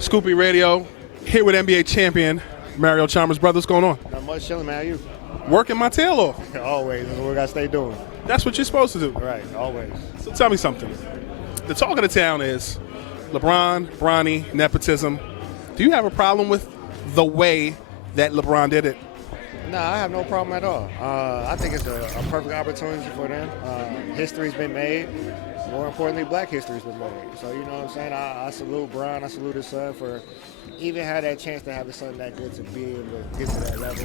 Scoopy Radio, here with NBA champion Mario Chalmers. Brother, what's going on? Not much chilling, man. How you? Working my tail off. Always. That's what we got to stay doing. That's what you're supposed to do. Right, always. So tell me something. The talk of the town is LeBron, Bronny, nepotism. Do you have a problem with the way that LeBron did it? No, I have no problem at all. I think it's a perfect opportunity for them. History's been made. More importantly, black history's been made. So, you know what I'm saying? I salute Bron. I salute his son for even had that chance to have his son that good to be able to get to that level.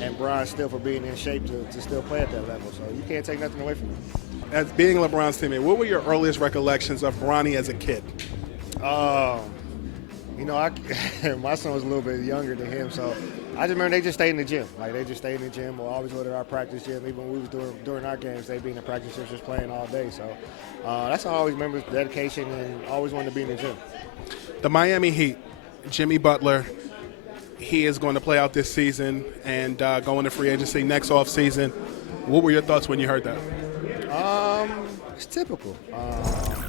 And Bron still for being in shape to still play at that level. So you can't take nothing away from him. As being LeBron's teammate, what were your earliest recollections of Bronny as a kid? You know, my son was a little bit younger than him, so I just remember they just stayed in the gym. Like, they just stayed in the gym or always go to our practice gym. Even when we was during our games, they'd be in the practice gym just playing all day. So that's how I always remember dedication and always wanted to be in the gym. The Miami Heat, Jimmy Butler, he is going to play out this season and go into free agency next offseason. What were your thoughts when you heard that? It's typical.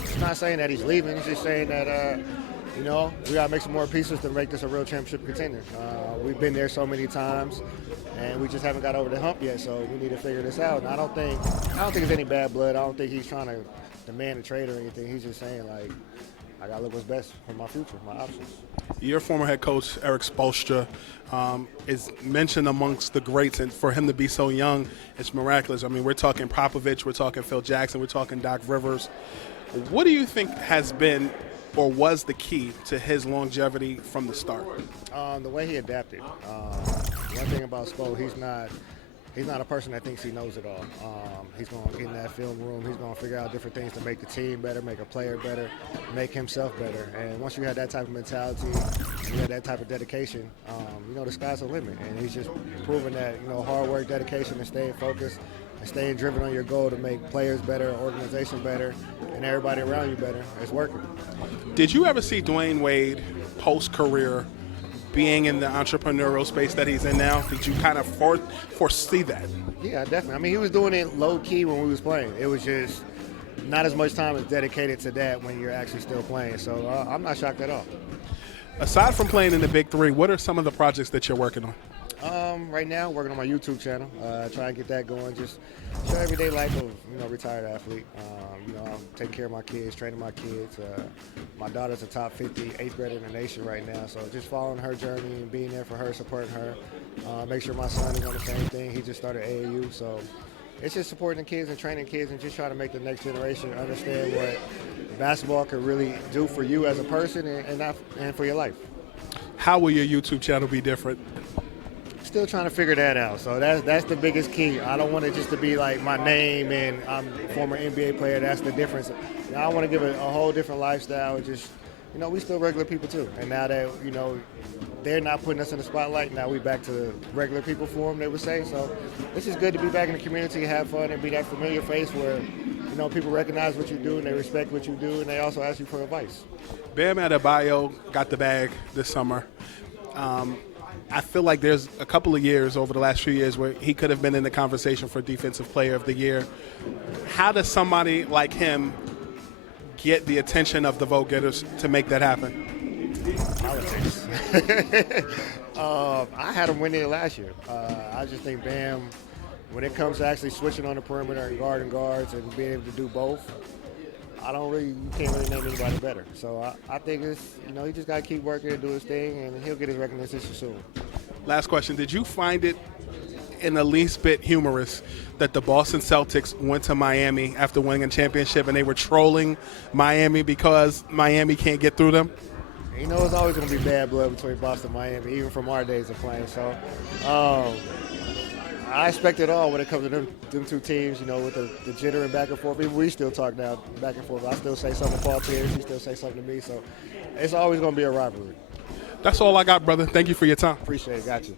It's not saying that he's leaving. It's just saying that, you know, we got to make some more pieces to make this a real championship contender. We've been there so many times, and we just haven't got over the hump yet, so we need to figure this out. And I don't think it's any bad blood. I don't think he's trying to demand a trade or anything. He's just saying, like, I got to look what's best for my future, my options. Your former head coach, Erik Spoelstra, is mentioned amongst the greats, and for him to be so young, it's miraculous. I mean, we're talking Popovich, we're talking Phil Jackson, we're talking Doc Rivers. What do you think has been or was the key to his longevity from the start? The way he adapted. One thing about Spo, he's not a person that thinks he knows it all. He's going to get in that film room. He's going to figure out different things to make the team better, make a player better, make himself better. And once you have that type of mentality, you have that type of dedication, you know, the sky's the limit. And he's just proven that, you know, hard work, dedication, and staying focused and staying driven on your goal to make players better, organization better, and everybody around you better. It's working. Did you ever see Dwyane Wade post-career being in the entrepreneurial space that he's in now? Did you kind of foresee that? Yeah, definitely. I mean, he was doing it low-key when we was playing. It was just not as much time is dedicated to that when you're actually still playing. So I'm not shocked at all. Aside from playing in the Big Three, what are some of the projects that you're working on? Right now, working on my YouTube channel, trying to get that going. Just show everyday life of, you know, retired athlete. You know, I'm taking care of my kids, training my kids. My daughter's a top 50, 8th grader in the nation right now. So just following her journey and being there for her, supporting her. Make sure my son is on the same thing. He just started AAU, so it's just supporting the kids and training kids and just trying to make the next generation understand what basketball can really do for you as a person and for your life. How will your YouTube channel be different? Still trying to figure that out. So that's the biggest key. I don't want it just to be like my name and I'm a former NBA player. That's the difference. Now I want to give it a whole different lifestyle. Just, you know, we still regular people too. And now that, you know, they're not putting us in the spotlight, now we back to regular people form, they would say. So it's just good to be back in the community, have fun, and be that familiar face where, you know, people recognize what you do and they respect what you do, and they also ask you for advice. Bam Adebayo got the bag this summer. I feel like there's a couple of years over the last few years where he could have been in the conversation for Defensive Player of the Year. How does somebody like him get the attention of the vote getters to make that happen? Politics. I had him winning it last year. I just think Bam, when it comes to actually switching on the perimeter and guarding guards and being able to do both, you can't really name anybody better. So I think it's, you know, he just got to keep working and do his thing, and he'll get his recognition soon. Last question. Did you find it in the least bit humorous that the Boston Celtics went to Miami after winning a championship and they were trolling Miami because Miami can't get through them? You know, it's always going to be bad blood between Boston and Miami, even from our days of playing. So I expect it all when it comes to them two teams, you know, with the jitter and back and forth. Even we still talk now back and forth. I still say something to Paul Pierce. He still say something to me. So it's always going to be a rivalry. That's all I got, brother. Thank you for your time. Appreciate it. Got you.